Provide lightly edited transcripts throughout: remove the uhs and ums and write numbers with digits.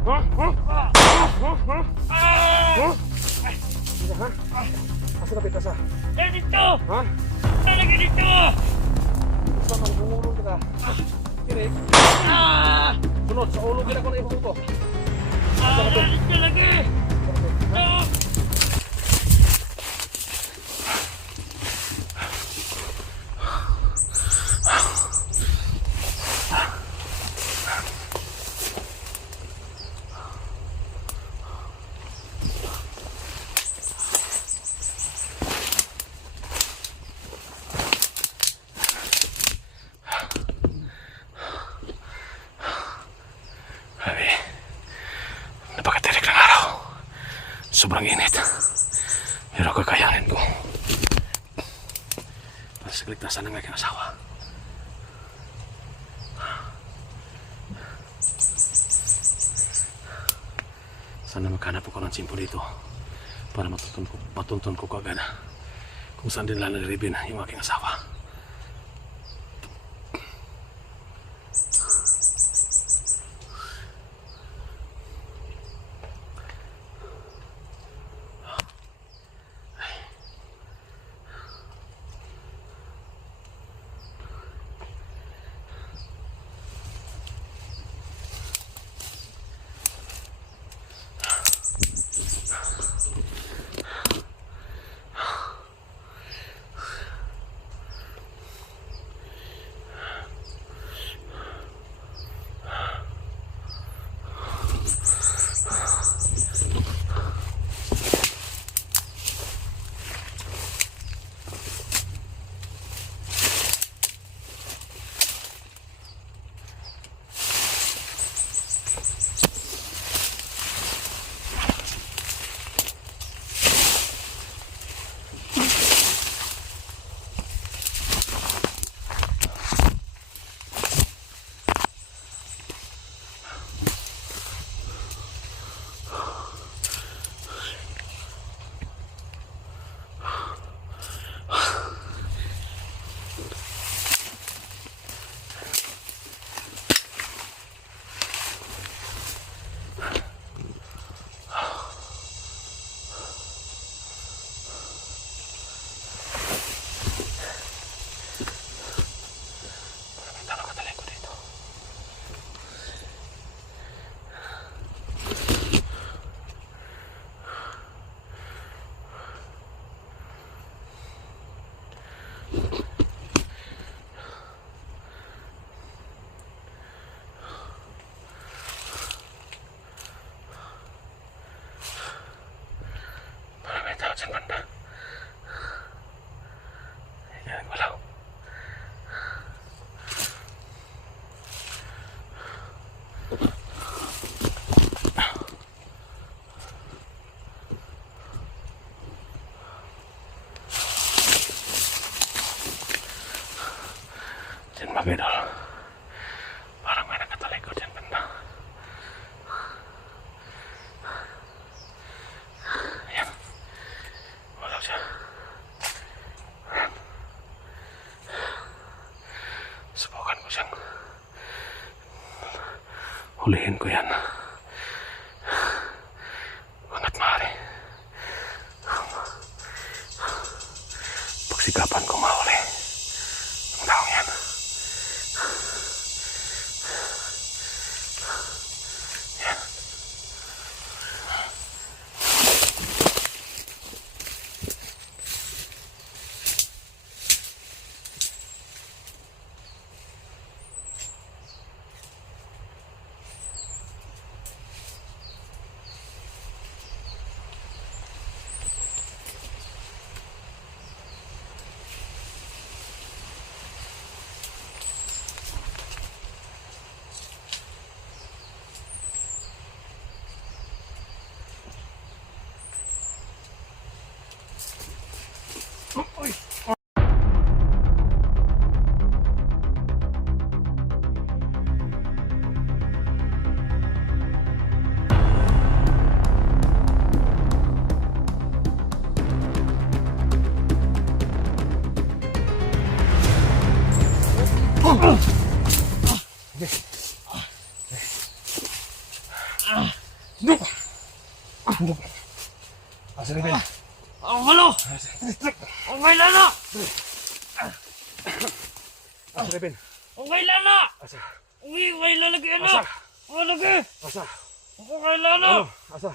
Asa kapit ka sa? Dito! Ha? Lagi dito! Gusto mo bumulong kita. Kini. Sunod sa ulo kita ko na ipamuto. Dito lagi! Napakatirik ng araw. Sobrang init. Pero kakayanin ko. Para sa kaligtasan ng aking asawa. Sana maghanap ako ng simpo dito para matuntun ko kagad kung saan din lang nalilibin yung aking asawa. Sa banda. Yan, wala. Diyan mga idol. Parang may nakatalikod dyan banda. Subukan ko siyang hulihin ko yan. Hanggat maaari. Pagsikapan ko mahuli ang taong yan. Yan. Asa Ruben? Ang halo! Ang kailan na! Asa Ruben? Ang kailan na! Asa? Ang kailan lagi ano? Asa? Ang lagi! Asa? Ang kailan na! Ano? Asa?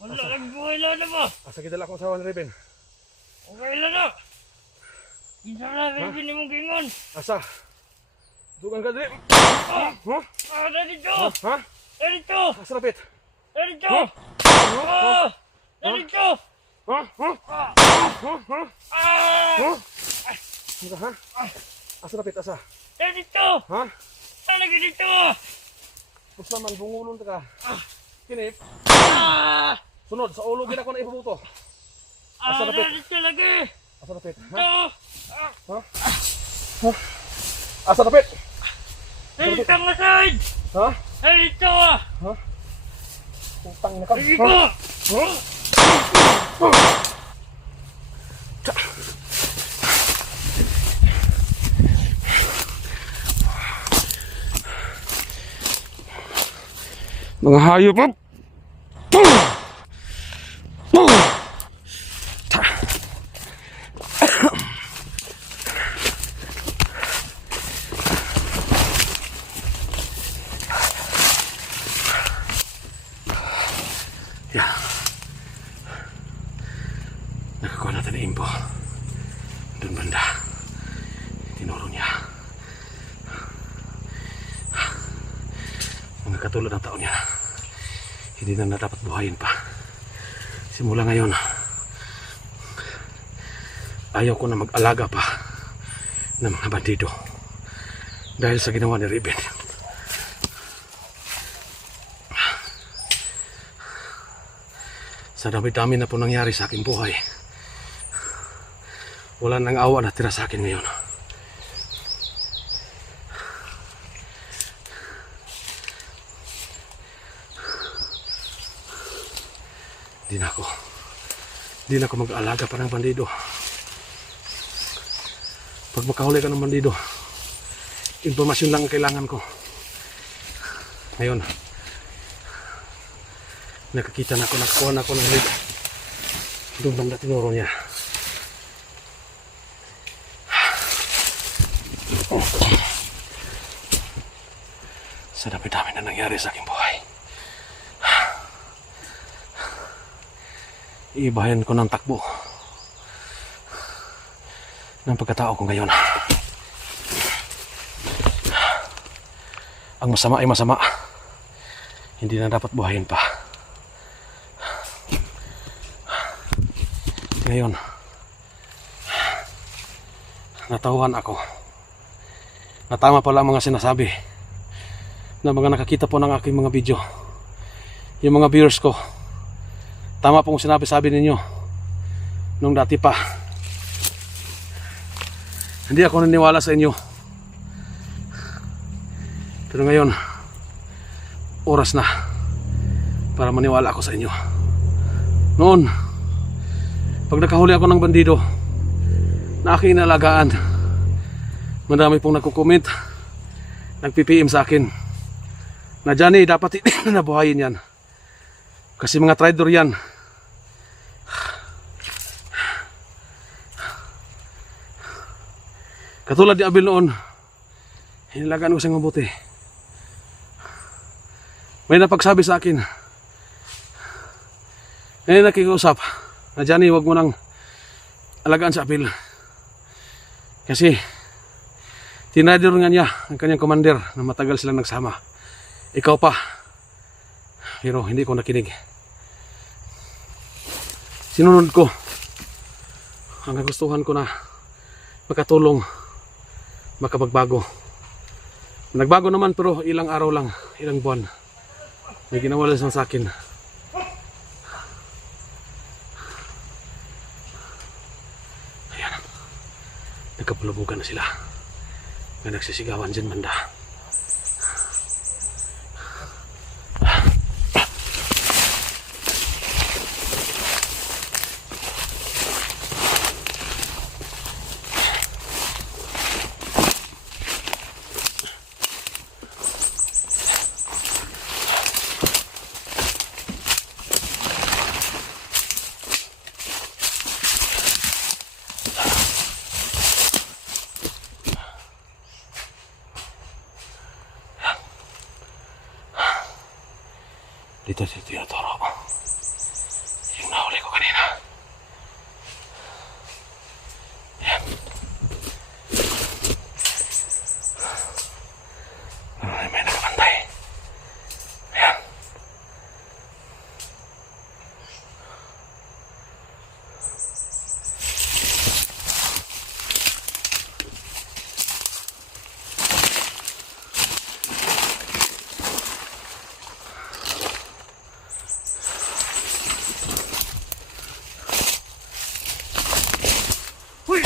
Ang lagi mo kailan na ba? Asa gidala akong asawa ni Ruben? Ang kailan na! Isa na rin mong gingon! Asa? Dugan ka dili? Ah! Ha? Ah! Dito! Ha? Dito! Asa lapit? Dito! Ah! Dito! Ha? Ha? Ah! Ha? Ha? Ah! Ha? Ano ha? Asa lapit? Asa? Dito! Ha? Talaga dito! Basta man bungulon ka. Kinip. Ah! Sunod sa ulo gid ako na ipabuto. Asa Ah! lapit? Dito lagi! Asa lapit? Ha? Dito! Ha? Ha? Asa lapit? Dito nga side! Ha? Dito ah! Ha? Utang na ka. Dito! Ha? Mga hayop po. Ya. Nakakuha natin ang info. Doon banda. Tinuro niya. Mga katulad ng taon niya. Hindi na dapat buhayin pa. Simula ngayon, ayaw ko na mag-alaga pa ng mga bandido. Dahil sa ginawa ni Ruben. Sa dami-dami na po nangyari sa aking buhay, wala nang awa na tira sa akin ngayon. Di na ako mag-aalaga pa ng bandido. Pag makahuli ka ng bandido, informasyon lang ang kailangan ko. Ngayon, nakakita na ako, nakuha na ako ng lead. Doon banda tinuro niya. Sa dami-dami na nangyari sa aking buhay, iibahin ko ng takbo ng pagkatao ko ngayon. Ang masama ay masama. Hindi na dapat buhayin pa. Ngayon, natauhan ako na tama pala ang mga sinasabi na mga nakakita po ng aking mga video, yung mga viewers ko. Tama pong sinabi-sabi ninyo nung dati pa. Hindi ako naniniwala sa inyo. Pero ngayon, oras na para maniwala ako sa inyo. Noon, pag nakahuli ako ng bandido na aking inalagaan, madami pong nagko-comment, nag-PPM sa akin na Johnny, dapat nabuhayin yan kasi mga traidor yan. Katulad ni Abel noon, hinilagaan ko siyang mabuti. May napagsabi sa akin, ngayon nakikiusap na Johnny, huwag mo nang alagaan sa Abel kasi tinadir nga niya ang kanyang commander na matagal silang nagsama. Ikaw pa. Pero hindi ko nakinig. Sinunod ko ang kagustuhan ko na makatulong, makapagbago. Nagbago naman pero ilang araw lang, ilang buwan. May ginawa lang sa akin. Ayan. Nagkapulubugan na sila. May nagsisigawan dyan banda. Dito yung toro. Yung nahuli ko kanina. Ayan. May nakabantay. Ayan.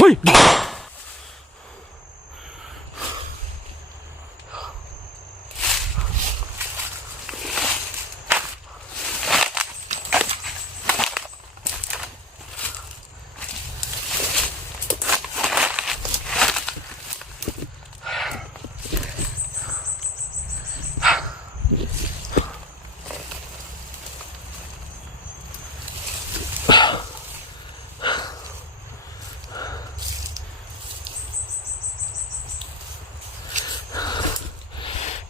Hoy!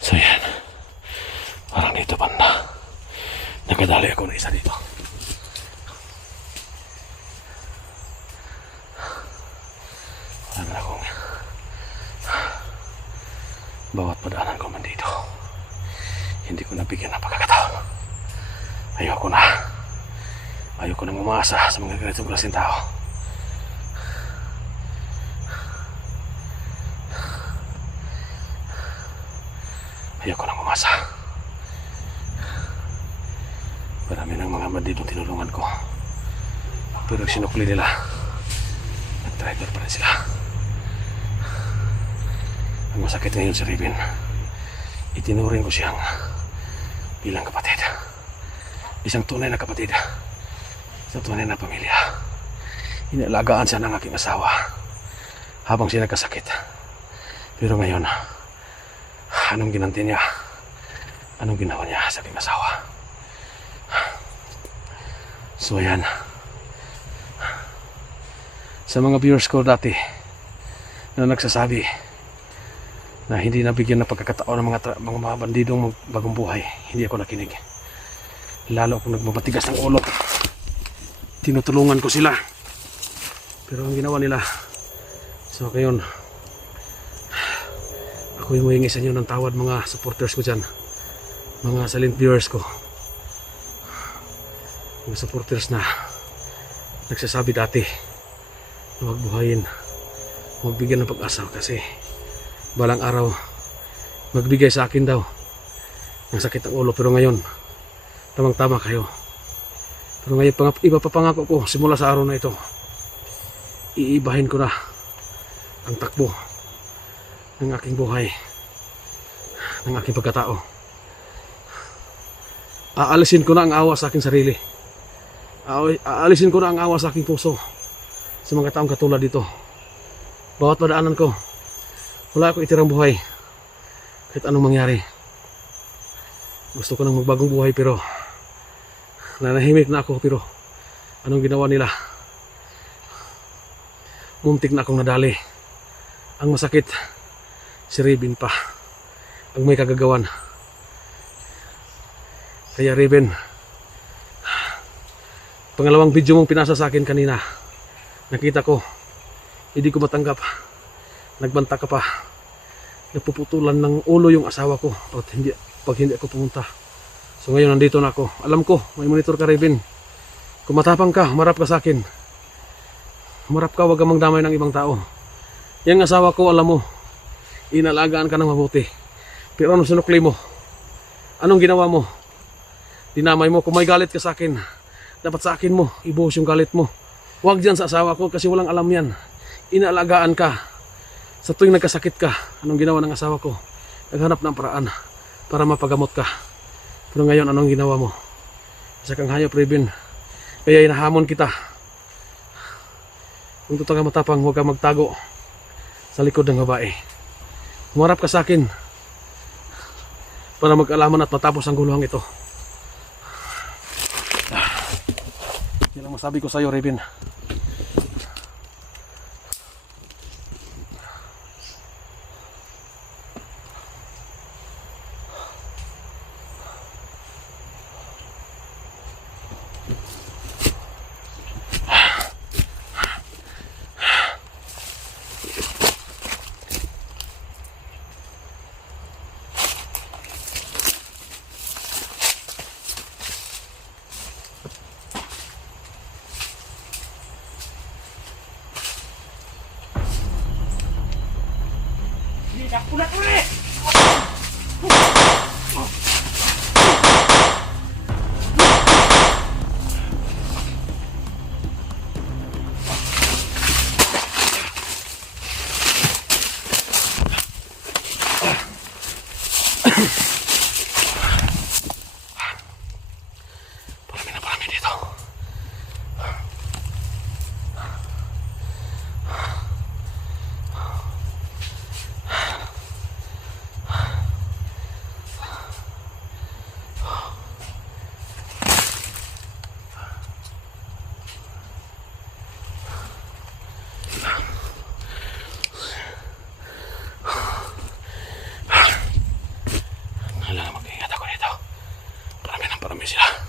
So yan. Parang dito banda. Nakadali ako na isa dito. Wala na akong bawat padaanan ko man dito. Hindi ko nabigyan ng pagkakataon. Ayoko na. Ayoko na umasa sa mga ganitong klaseng tao. Ayoko nang umasa. Marami ng mga bandidong tinulungan ko. Pero sinukli nila. Nag-driver pa rin sila. Ang masakit ngayon si Raven, itinuring ko siyang bilang kapatid. Isang tunay na kapatid. Isang tunay na pamilya. Inalagaan siya ng aking asawa habang siya nagkasakit. Pero ngayon, anong ginanti niya? Anong ginawa niya sa aking asawa? So yan. Sa mga viewers ko dati na nagsasabi na hindi nabigyan ng pagkakataon ng mga bandidong bagong buhay, hindi ako nakinig. Lalo akong nagmamatigas ng ulo. Tinutulungan ko sila. Pero ang ginawa nila, so ngayon, ako yung humingi sa inyo ng tawad, mga supporters ko dyan, mga silent viewers ko, mga supporters na nagsasabi dati na huwag buhayin, huwag bigyan ng pag-asa kasi balang araw magbigay sa akin daw ng sakit ng ulo. Pero ngayon tamang-tama kayo. Pero ngayon iba pa pangako ko, simula sa araw na ito iibahin ko na ang takbo ng aking buhay, ng aking pagkatao. Aalisin ko na ang awa sa aking sarili. Aalisin ko na ang awa sa aking puso sa mga taong katulad dito. Bawat padaanan ko, wala ako itirang buhay kahit anong mangyari. Gusto ko nang magbagong buhay pero nanahimik na ako. Pero anong ginawa nila? Muntik na akong nadali. Ang masakit, si Raven pa ang may kagagawan. Kaya Raven, pangalawang video mong pinasa sa akin kanina, nakita ko, hindi ko matanggap. Nagbanta ka pa. Napuputulan ng ulo yung asawa ko pag hindi ako pumunta. So ngayon nandito na ako. Alam ko, may monitor ka, Raven. Kung matapang ka, humarap ka sa akin. Humarap ka, huwag kang magdamay ng ibang tao. Yung asawa ko, alam mo, inalagaan ka ng mabuti. Pero anong sinukli mo? Anong ginawa mo? Dinamay mo. Kung may galit ka sa akin, dapat sa akin mo, ibuhos yung galit mo. Huwag dyan sa asawa ko kasi walang alam yan. Inaalagaan ka. Sa tuwing nagkasakit ka, anong ginawa ng asawa ko? Naghanap ng paraan para mapagamot ka. Pero ngayon, anong ginawa mo? Isa kang hayop, Raven. Kaya inahamon kita. Kung totoo ka matapang, huwag ka magtago sa likod ng babae. Humarap ka sa akin para mag-alaman at matapos ang guluhang ito. Yan ang masabi ko sa iyo, Raven. Nakulat ulit! Parami dito. Kailangan mag-ingat ako dito. Parami sila.